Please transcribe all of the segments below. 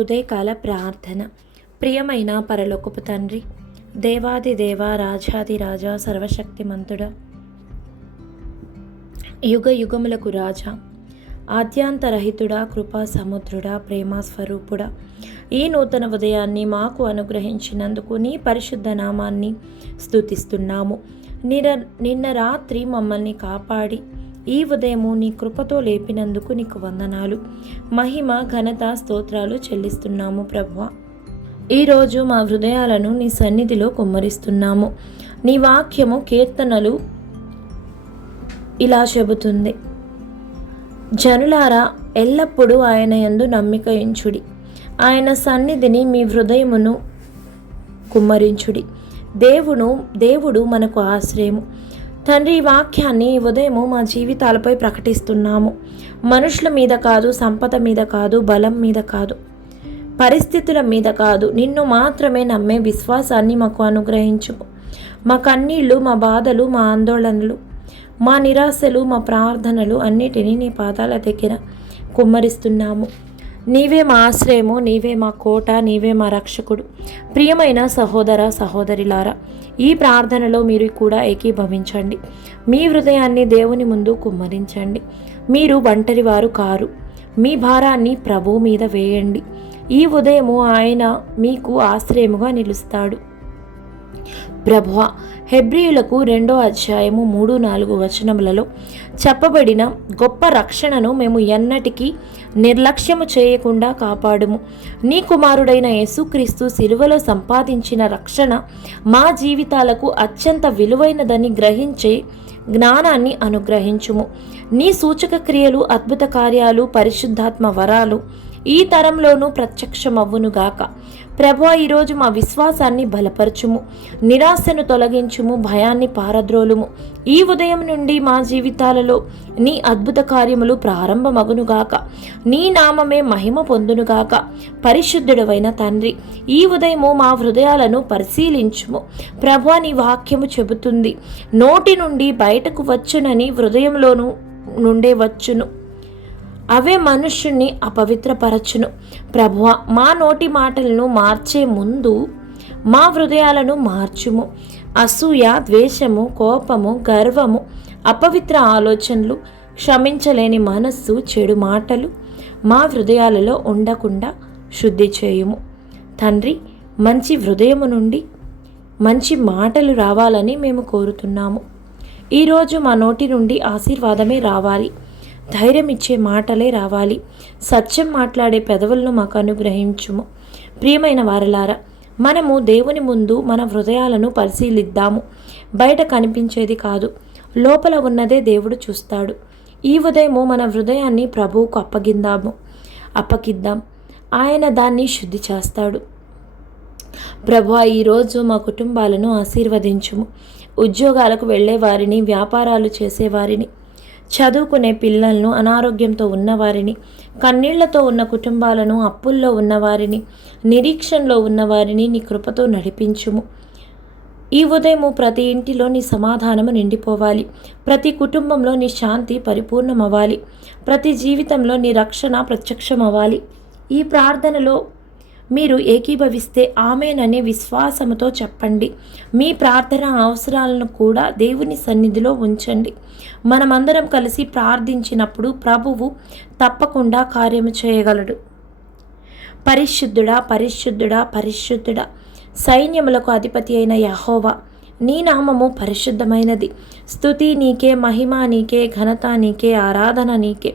ఉదయకాల ప్రార్థన. ప్రియమైన పరలోకపు తండ్రి, దేవాది దేవ, రాజాది రాజా, సర్వశక్తిమంతుడా, యుగ యుగములకు రాజా, ఆద్యాంతరహితుడా, కృపా సముద్రుడా, ప్రేమ స్వరూపుడా, ఈ నూతన ఉదయాన్ని మాకు అనుగ్రహించినందుకు నీ పరిశుద్ధ నామాన్ని స్తుతిస్తున్నాము. నిన్న రాత్రి మమ్మల్ని కాపాడి ఈ ఉదయము నీ కృపతో లేపినందుకు నీకు వందనాలు, మహిమ, ఘనత, స్తోత్రాలు చెల్లిస్తున్నాము ప్రభువా. ఈరోజు మా హృదయాలను నీ సన్నిధిలో కుమ్మరిస్తున్నాము. నీ వాక్యము కీర్తనలు ఇలా చెబుతుంది: జనులారా, ఎల్లప్పుడూ ఆయన యందు నమ్మిక ఉంచుడి, ఆయన సన్నిధిని మీ హృదయమును కుమ్మరించుడి. దేవుడు మనకు ఆశ్రయము. తండ్రి, ఈ వాక్యాన్ని ఈ ఉదయము మా జీవితాలపై ప్రకటిస్తున్నాము. మనుషుల మీద కాదు, సంపద మీద కాదు, బలం మీద కాదు, పరిస్థితుల మీద కాదు, నిన్ను మాత్రమే నమ్మే విశ్వాసాన్ని మాకు అనుగ్రహించుము. మా కన్నీళ్ళు, మా బాధలు, మా ఆందోళనలు, మా నిరాశలు, మా ప్రార్థనలు అన్నిటినీ నీ పాదాల దగ్గర కుమ్మరిస్తున్నాము. నీవే మా ఆశ్రయము, నీవే మా కోట, నీవే మా రక్షకుడు. ప్రియమైన సహోదర సహోదరిలారా, ఈ ప్రార్థనలో మీరు కూడా ఏకీభవించండి. మీ హృదయాన్ని దేవుని ముందు కుమ్మరించండి. మీరు ఒంటరి వారు కారు. మీ భారాన్ని ప్రభువు మీద వేయండి. ఈ ఉదయము ఆయన మీకు ఆశ్రయముగా నిలుస్తాడు. ప్రభువా, హెబ్రీయులకు 2వ అధ్యాయము 3-4 వచనములలో చెప్పబడిన గొప్ప రక్షణను మేము ఎన్నటికీ నిర్లక్ష్యము చేయకుండా కాపాడుము. నీ కుమారుడైన యేసుక్రీస్తు శిలువలో సంపాదించిన రక్షణ మా జీవితాలకు అత్యంత విలువైనదని గ్రహించే జ్ఞానాన్ని అనుగ్రహించుము. నీ సూచక క్రియలు, అద్భుత కార్యాలు, పరిశుద్ధాత్మ వరాలు ఈ తరంలోనూ ప్రత్యక్షమవ్వునుగాక. ప్రభువా, ఈరోజు మా విశ్వాసాన్ని బలపరచుము, నిరాశను తొలగించుము, భయాన్ని పారద్రోలుము. ఈ ఉదయం నుండి మా జీవితాలలో నీ అద్భుత కార్యములు ప్రారంభమగునుగాక. నీ నామమే మహిమ పొందునుగాక. పరిశుద్ధుడవైన తండ్రి, ఈ ఉదయము మా హృదయాలను పరిశీలించుము. ప్రభువా, నీ వాక్యము చెబుతుంది, నోటి నుండి బయటకు వచ్చునని హృదయంలోనూ నుండే వచ్చును, అవే మనుష్యుణ్ణి అపవిత్రపరచును. ప్రభువా, మా నోటి మాటలను మార్చే ముందు మా హృదయాలను మార్చుము. అసూయ, ద్వేషము, కోపము, గర్వము, అపవిత్ర ఆలోచనలు, క్షమించలేని మనస్సు, చెడు మాటలు మా హృదయాలలో ఉండకుండా శుద్ధి చేయుము. తండ్రి, మంచి హృదయము నుండి మంచి మాటలు రావాలని మేము కోరుతున్నాము. ఈరోజు మా నోటి నుండి ఆశీర్వాదమే రావాలి, ధైర్యం ఇచ్చే మాటలే రావాలి, సత్యం మాట్లాడే పెదవులను మాకు అనుగ్రహించుము. ప్రియమైన వారలారా, మనము దేవుని ముందు మన హృదయాలను పరిశీలిద్దాము. బయట కనిపించేది కాదు, లోపల ఉన్నదే దేవుడు చూస్తాడు. ఈ ఉదయము మన హృదయాన్ని ప్రభువుకు అప్పగిద్దాం. ఆయన దాన్ని శుద్ధి చేస్తాడు. ప్రభువా, ఈరోజు మా కుటుంబాలను ఆశీర్వదించుము. ఉద్యోగాలకు వెళ్ళే వారిని, వ్యాపారాలు చేసేవారిని, చదువుకునే పిల్లలను, అనారోగ్యంతో ఉన్నవారిని, కన్నీళ్లతో ఉన్న కుటుంబాలను, అప్పుల్లో ఉన్నవారిని, నిరీక్షణలో ఉన్నవారిని నీ కృపతో నడిపించుము. ఈ ఉదయము ప్రతి ఇంటిలో నీ సమాధానము నిండిపోవాలి. ప్రతి కుటుంబంలో నీ శాంతి పరిపూర్ణమవ్వాలి. ప్రతి జీవితంలో నీ రక్షణ ప్రత్యక్షమవ్వాలి. ఈ ప్రార్థనలో మీరు ఏకీభవిస్తే ఆమేననే విశ్వాసముతో చెప్పండి. మీ ప్రార్థన అవసరాలను కూడా దేవుని సన్నిధిలో ఉంచండి. మనమందరం కలిసి ప్రార్థించినప్పుడు ప్రభువు తప్పకుండా కార్యము చేయగలడు. పరిశుద్ధుడా, పరిశుద్ధుడా, పరిశుద్ధుడా, సైన్యములకు అధిపతి అయిన యెహోవా, నీ నామము పరిశుద్ధమైనది. స్తుతి నీకే, మహిమ నీకే, ఘనత నీకే, ఆరాధన నీకే,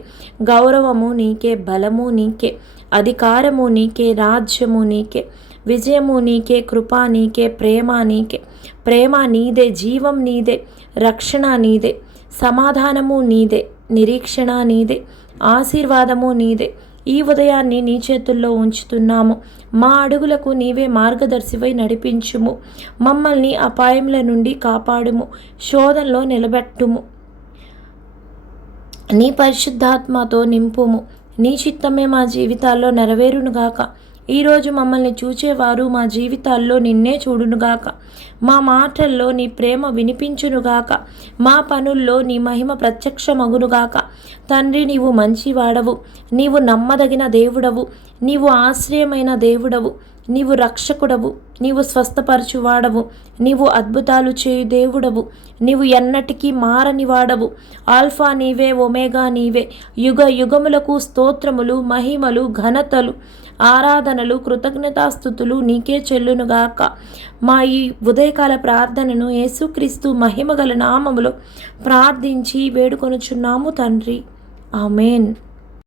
గౌరవము నీకే, బలము నీకే, అధికారము నీకే, రాజ్యము నీకే, విజయము నీకే, కృప నీకే, ప్రేమ నీకే. ప్రేమ నీదే, జీవం నీదే, రక్షణ నీదే, సమాధానము నీదే, నిరీక్షణ నీదే, ఆశీర్వాదము నీదే. ఈ ఉదయాన్ని నీ చేతుల్లో ఉంచుతున్నాము. మా అడుగులకు నీవే మార్గదర్శివై నడిపించుము. మమ్మల్ని అపాయముల నుండి కాపాడుము, శోధనలో నిలబెట్టుము. నీ పరిశుద్ధాత్మతో నింపుము. నీ చిత్తమే మా జీవితాల్లో నెరవేరునుగాక. ఈరోజు మమ్మల్ని చూచేవారు మా జీవితాల్లో నిన్నే చూడునుగాక. మా మాటల్లో నీ ప్రేమ వినిపించునుగాక. మా పనుల్లో నీ మహిమ ప్రత్యక్షమగునుగాక. తండ్రి, నీవు మంచివాడవు, నీవు నమ్మదగిన దేవుడవు, నీవు ఆశ్రయమైన దేవుడవు, నీవు రక్షకుడవు, నీవు స్వస్థపరచువాడవు, నీవు అద్భుతాలు చేయు దేవుడవు, నీవు ఎన్నటికీ మారని వాడవు. ఆల్ఫా నీవే, ఒమేగా నీవే. యుగ యుగములకు స్తోత్రములు, మహిమలు, ఘనతలు, ఆరాధనలు, కృతజ్ఞతాస్థుతులు నీకే చెల్లునుగాక. మా ఈ ఉదయకాల ప్రార్థనను యేసుక్రీస్తు మహిమగల నామములో ప్రార్థించి వేడుకొనుచున్నాము తండ్రి. ఆమేన్.